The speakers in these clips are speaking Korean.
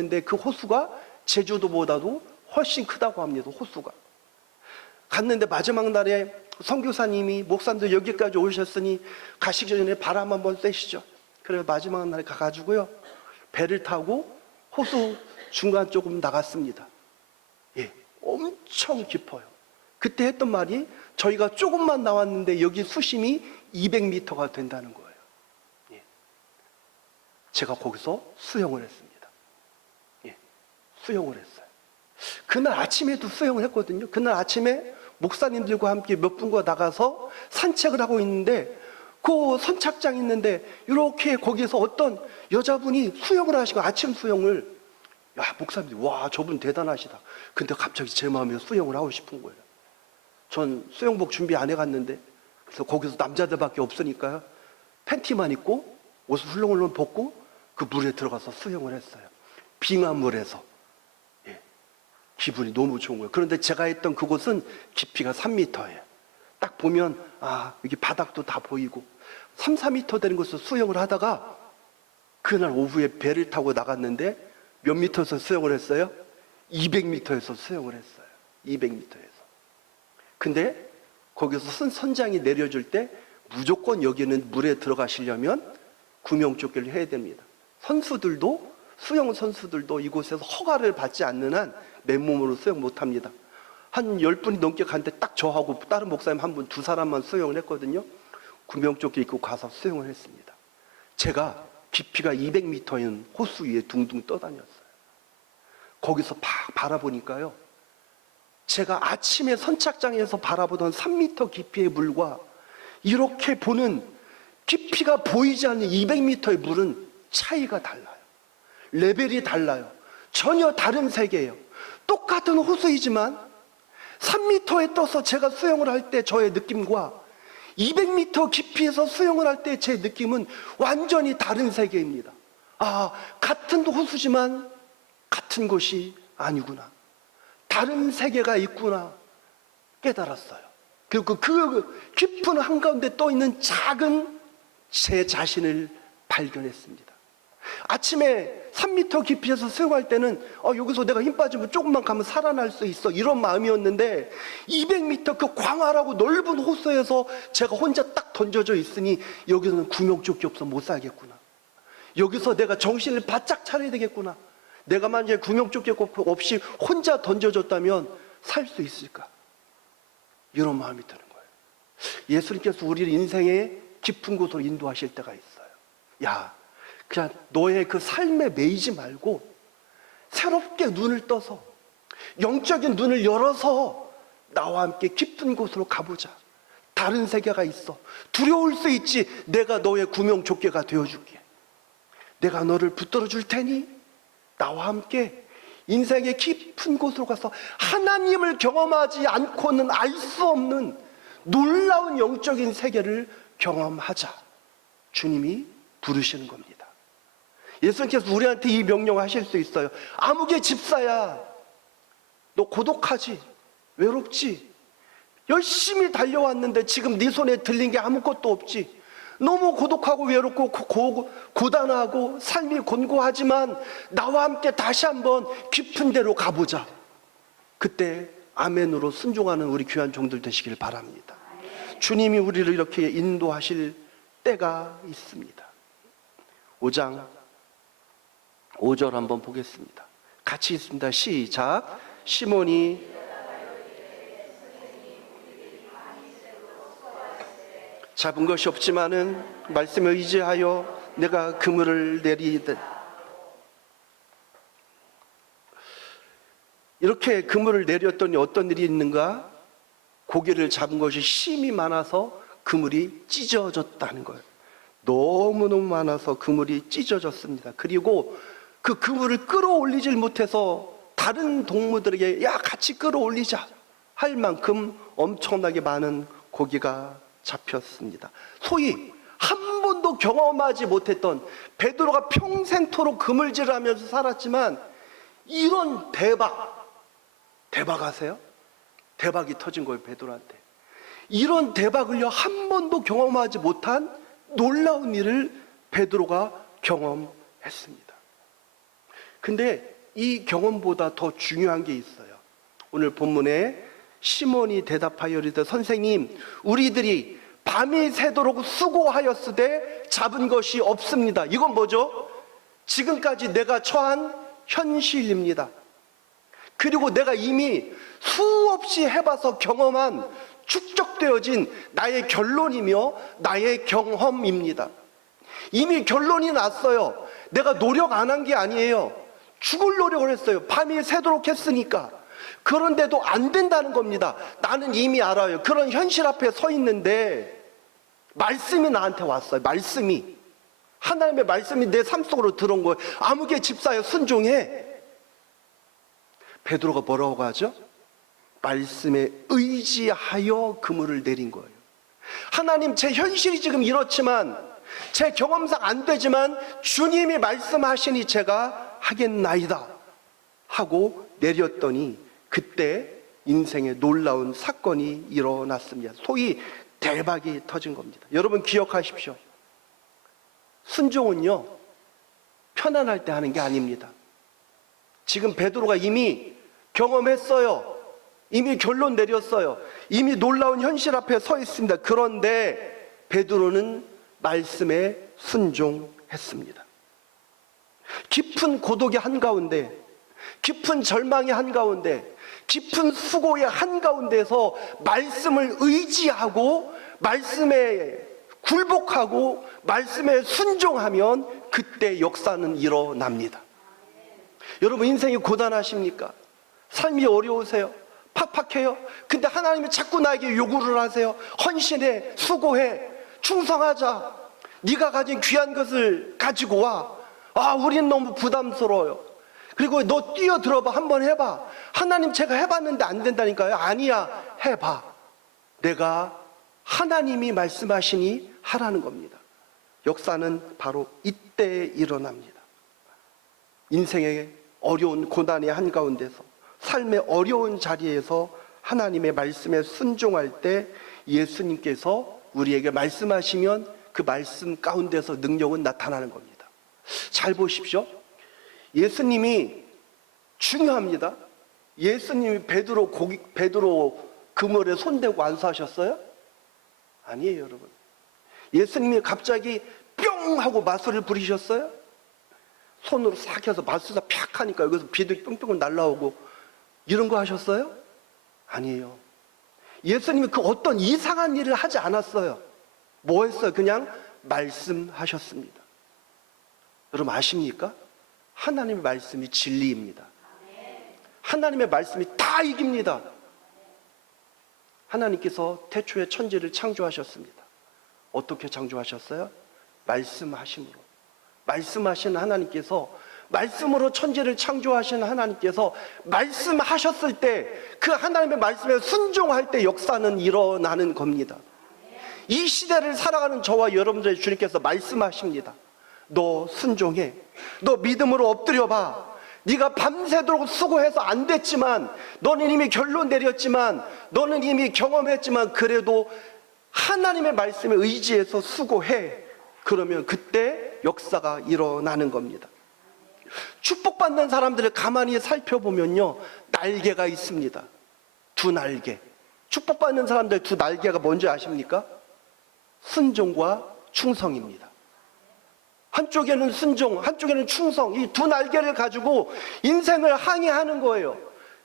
근데 그 호수가 제주도보다도 훨씬 크다고 합니다. 호수가. 갔는데 마지막 날에 선교사님이 목사님도 여기까지 오셨으니 가시기 전에 바람 한번 쐬시죠. 그래서 마지막 날에 가가지고요, 배를 타고 호수 중간 조금 나갔습니다. 예, 엄청 깊어요. 그때 했던 말이 저희가 조금만 나왔는데 여기 수심이 200m가 된다는 거예요. 예. 제가 거기서 수영을 했습니다. 예, 수영을 했어요. 그날 아침에도 수영을 했거든요. 그날 아침에 목사님들과 함께 몇 분과 나가서 산책을 하고 있는데 그 선착장 있는데 이렇게 거기서 어떤 여자분이 수영을 하시고 아침 수영을, 야, 목사님, 와, 저분 대단하시다. 근데 갑자기 제 마음에 수영을 하고 싶은 거예요. 전 수영복 준비 안 해갔는데, 그래서 거기서 남자들밖에 없으니까요, 팬티만 입고 옷을 훌렁훌렁 벗고 그 물에 들어가서 수영을 했어요. 빙한 물에서. 예, 기분이 너무 좋은 거예요. 그런데 제가 했던 그곳은 깊이가 3m예요. 딱 보면 여기 바닥도 다 보이고 3, 4m 되는 곳에서 수영을 하다가 그날 오후에 배를 타고 나갔는데 몇 미터에서 수영을 했어요? 200m에서 수영을 했어요. 200m에서. 근데 거기서 선장이 내려줄 때 무조건 여기는 물에 들어가시려면 구명조끼를 해야 됩니다. 선수들도, 수영 선수들도 이곳에서 허가를 받지 않는 한 맨몸으로 수영 못합니다. 한 10분이 넘게 갔는데 딱 저하고 다른 목사님 한 분, 두 사람만 수영을 했거든요. 구명조끼 입고 가서 수영을 했습니다. 제가 깊이가 200m인 호수 위에 둥둥 떠다녔어요. 거기서 바라보니까요, 제가 아침에 선착장에서 바라보던 3m 깊이의 물과 이렇게 보는 깊이가 보이지 않는 200m의 물은 차이가 달라요. 레벨이 달라요. 전혀 다른 세계예요. 똑같은 호수이지만 3m에 떠서 제가 수영을 할 때 저의 느낌과 200m 깊이에서 수영을 할 때 제 느낌은 완전히 다른 세계입니다. 같은 호수지만 같은 곳이 아니구나. 다른 세계가 있구나 깨달았어요. 그리고 그 깊은 한가운데 떠 있는 작은 제 자신을 발견했습니다. 아침에 3m 깊이에서 수영할 때는 여기서 내가 힘 빠지면 조금만 가면 살아날 수 있어, 이런 마음이었는데 200m 그 광활하고 넓은 호수에서 제가 혼자 딱 던져져 있으니 여기서는 구명조끼 없어 못 살겠구나. 여기서 내가 정신을 바짝 차려야 되겠구나. 내가 만약에 구명조끼 없이 혼자 던져졌다면 살 수 있을까? 이런 마음이 드는 거예요. 예수님께서 우리를 인생의 깊은 곳으로 인도하실 때가 있어요. 야, 그냥 너의 그 삶에 매이지 말고 새롭게 눈을 떠서 영적인 눈을 열어서 나와 함께 깊은 곳으로 가보자. 다른 세계가 있어. 두려울 수 있지. 내가 너의 구명조끼가 되어줄게. 내가 너를 붙들어 줄 테니 나와 함께 인생의 깊은 곳으로 가서 하나님을 경험하지 않고는 알 수 없는 놀라운 영적인 세계를 경험하자. 주님이 부르시는 겁니다. 예수님께서 우리한테 이 명령을 하실 수 있어요. 아무개 집사야, 너 고독하지? 외롭지? 열심히 달려왔는데 지금 네 손에 들린 게 아무것도 없지? 너무 고독하고 외롭고 고단하고 삶이 곤고하지만 나와 함께 다시 한번 깊은 데로 가보자. 그때 아멘으로 순종하는 우리 귀한 종들 되시길 바랍니다. 주님이 우리를 이렇게 인도하실 때가 있습니다. 5장 5절 한번 보겠습니다. 같이 있습니다. 시작. 시몬이 잡은 것이 없지만은 말씀을 의지하여 내가 그물을 내리듯, 이렇게 그물을 내렸더니 어떤 일이 있는가? 고기를 잡은 것이 심이 많아서 그물이 찢어졌다는 거예요. 너무너무 많아서 그물이 찢어졌습니다. 그리고 그 그물을 끌어올리질 못해서 다른 동무들에게 야, 같이 끌어올리자 할 만큼 엄청나게 많은 고기가 잡혔습니다. 소위 한 번도 경험하지 못했던, 베드로가 평생토록 그물질을 하면서 살았지만 이런 대박 아세요? 대박이 터진 거예요. 베드로한테 이런 대박을요 한 번도 경험하지 못한 놀라운 일을 베드로가 경험했습니다. 근데 이 경험보다 더 중요한 게 있어요. 오늘 본문에 시몬이 대답하여 이르되 선생님, 우리들이 밤이 새도록 수고하였으되 잡은 것이 없습니다. 이건 뭐죠? 지금까지 내가 처한 현실입니다. 그리고 내가 이미 수없이 해봐서 경험한 축적되어진 나의 결론이며 나의 경험입니다. 이미 결론이 났어요. 내가 노력 안 한 게 아니에요. 죽을 노력을 했어요. 밤이 새도록 했으니까. 그런데도 안 된다는 겁니다. 나는 이미 알아요. 그런 현실 앞에 서 있는데 말씀이 나한테 왔어요. 말씀이, 하나님의 말씀이 내 삶 속으로 들어온 거예요. 아무개 집사여 순종해. 베드로가 뭐라고 하죠? 말씀에 의지하여 그물을 내린 거예요. 하나님, 제 현실이 지금 이렇지만, 제 경험상 안 되지만 주님이 말씀하시니 제가 하겠나이다 하고 내렸더니 그때 인생의 놀라운 사건이 일어났습니다. 소위 대박이 터진 겁니다. 여러분 기억하십시오. 순종은요, 편안할 때 하는 게 아닙니다. 지금 베드로가 이미 경험했어요. 이미 결론 내렸어요. 이미 놀라운 현실 앞에 서 있습니다. 그런데 베드로는 말씀에 순종했습니다. 깊은 고독의 한가운데, 깊은 절망의 한가운데, 깊은 수고의 한가운데서 말씀을 의지하고 말씀에 굴복하고 말씀에 순종하면 그때 역사는 일어납니다. 여러분 인생이 고단하십니까? 삶이 어려우세요? 팍팍해요? 근데 하나님이 자꾸 나에게 요구를 하세요. 헌신해, 수고해, 충성하자. 네가 가진 귀한 것을 가지고 와. 아, 우린 너무 부담스러워요. 그리고 너 뛰어들어봐. 한번 해봐. 하나님, 제가 해봤는데 안 된다니까요. 아니야, 해봐. 내가 하나님이 말씀하시니 하라는 겁니다. 역사는 바로 이때 일어납니다. 인생의 어려운 고난의 한가운데서, 삶의 어려운 자리에서 하나님의 말씀에 순종할 때 예수님께서 우리에게 말씀하시면 그 말씀 가운데서 능력은 나타나는 겁니다. 잘 보십시오. 예수님이 중요합니다. 예수님이 베드로 그물에 손대고 안수하셨어요? 아니에요, 여러분. 예수님이 갑자기 뿅 하고 맞소리를 부리셨어요? 손으로 싹 해서 맞소리가 팍 하니까 여기서 비둘기 뿅뿅 날라오고 이런 거 하셨어요? 아니에요. 예수님이 그 어떤 이상한 일을 하지 않았어요. 뭐 했어요? 그냥 말씀하셨습니다. 여러분 아십니까? 하나님의 말씀이 진리입니다. 하나님의 말씀이 다 이깁니다. 하나님께서 태초에 천지를 창조하셨습니다. 어떻게 창조하셨어요? 말씀하심으로. 말씀하신 하나님께서, 말씀으로 천지를 창조하신 하나님께서 말씀하셨을 때 그 하나님의 말씀에 순종할 때 역사는 일어나는 겁니다. 이 시대를 살아가는 저와 여러분들의 주님께서 말씀하십니다. 너 순종해. 너 믿음으로 엎드려 봐. 네가 밤새도록 수고해서 안 됐지만, 너는 이미 결론 내렸지만, 너는 이미 경험했지만, 그래도 하나님의 말씀에 의지해서 수고해. 그러면 그때 역사가 일어나는 겁니다. 축복받는 사람들을 가만히 살펴보면요, 날개가 있습니다. 두 날개. 축복받는 사람들 두 날개가 뭔지 아십니까? 순종과 충성입니다. 한쪽에는 순종, 한쪽에는 충성, 이 두 날개를 가지고 인생을 항해하는 거예요.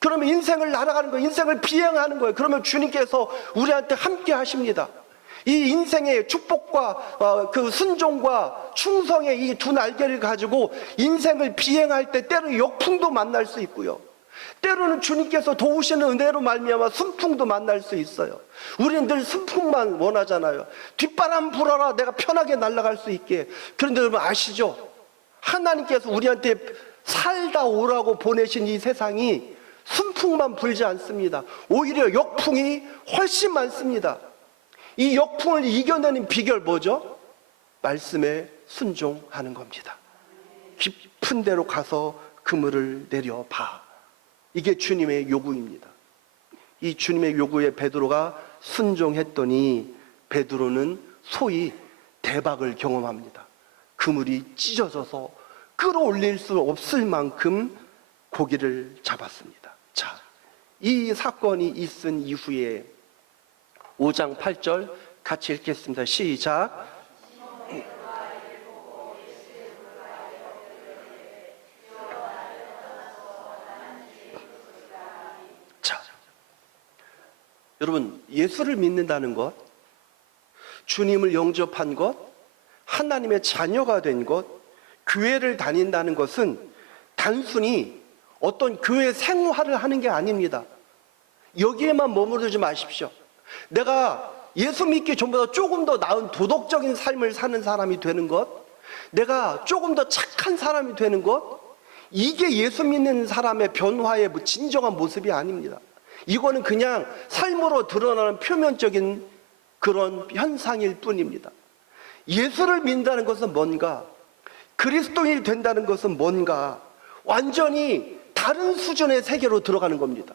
그러면 인생을 날아가는 거예요. 인생을 비행하는 거예요. 그러면 주님께서 우리한테 함께 하십니다. 이 인생의 축복과 그 순종과 충성의 이 두 날개를 가지고 인생을 비행할 때 때로 역풍도 만날 수 있고요, 때로는 주님께서 도우시는 은혜로 말미암아 순풍도 만날 수 있어요. 우리는 늘 순풍만 원하잖아요. 뒷바람 불어라, 내가 편하게 날아갈 수 있게. 그런데 여러분 아시죠? 하나님께서 우리한테 살다 오라고 보내신 이 세상이 순풍만 불지 않습니다. 오히려 역풍이 훨씬 많습니다. 이 역풍을 이겨내는 비결 뭐죠? 말씀에 순종하는 겁니다. 깊은 데로 가서 그물을 내려봐. 이게 주님의 요구입니다. 이 주님의 요구에 베드로가 순종했더니 베드로는 소위 대박을 경험합니다. 그물이 찢어져서 끌어올릴 수 없을 만큼 고기를 잡았습니다. 자, 이 사건이 있은 이후에 5장 8절 같이 읽겠습니다. 시작. 자, 여러분, 예수를 믿는다는 것, 주님을 영접한 것, 하나님의 자녀가 된 것, 교회를 다닌다는 것은 단순히 어떤 교회 생활을 하는 게 아닙니다. 여기에만 머무르지 마십시오. 내가 예수 믿기 전보다 조금 더 나은 도덕적인 삶을 사는 사람이 되는 것, 내가 조금 더 착한 사람이 되는 것, 이게 예수 믿는 사람의 변화의 진정한 모습이 아닙니다. 이거는 그냥 삶으로 드러나는 표면적인 그런 현상일 뿐입니다. 예수를 믿는다는 것은 뭔가, 그리스도인이 된다는 것은 뭔가, 완전히 다른 수준의 세계로 들어가는 겁니다.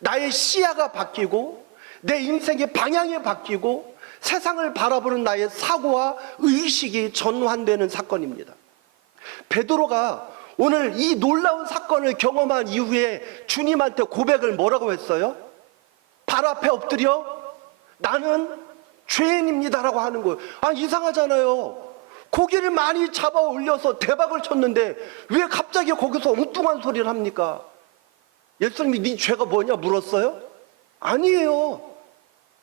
나의 시야가 바뀌고 내 인생의 방향이 바뀌고 세상을 바라보는 나의 사고와 의식이 전환되는 사건입니다. 베드로가 오늘 이 놀라운 사건을 경험한 이후에 주님한테 고백을 뭐라고 했어요? 발 앞에 엎드려 나는 죄인입니다라고 하는 거예요. 아, 이상하잖아요. 고기를 많이 잡아 올려서 대박을 쳤는데 왜 갑자기 거기서 엉뚱한 소리를 합니까? 예수님이 네 죄가 뭐냐 물었어요? 아니에요.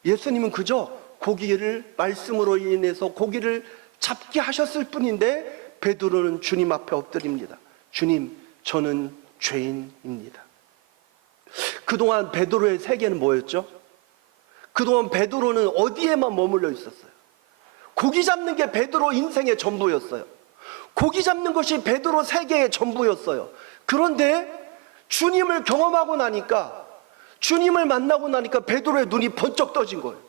예수님은 그저 고기를 말씀으로 인해서 고기를 잡게 하셨을 뿐인데 베드로는 주님 앞에 엎드립니다. 주님, 저는 죄인입니다. 그동안 베드로의 세계는 뭐였죠? 그동안 베드로는 어디에만 머물러 있었어요? 고기 잡는 게 베드로 인생의 전부였어요. 고기 잡는 것이 베드로 세계의 전부였어요. 그런데 주님을 경험하고 나니까, 주님을 만나고 나니까 베드로의 눈이 번쩍 떠진 거예요.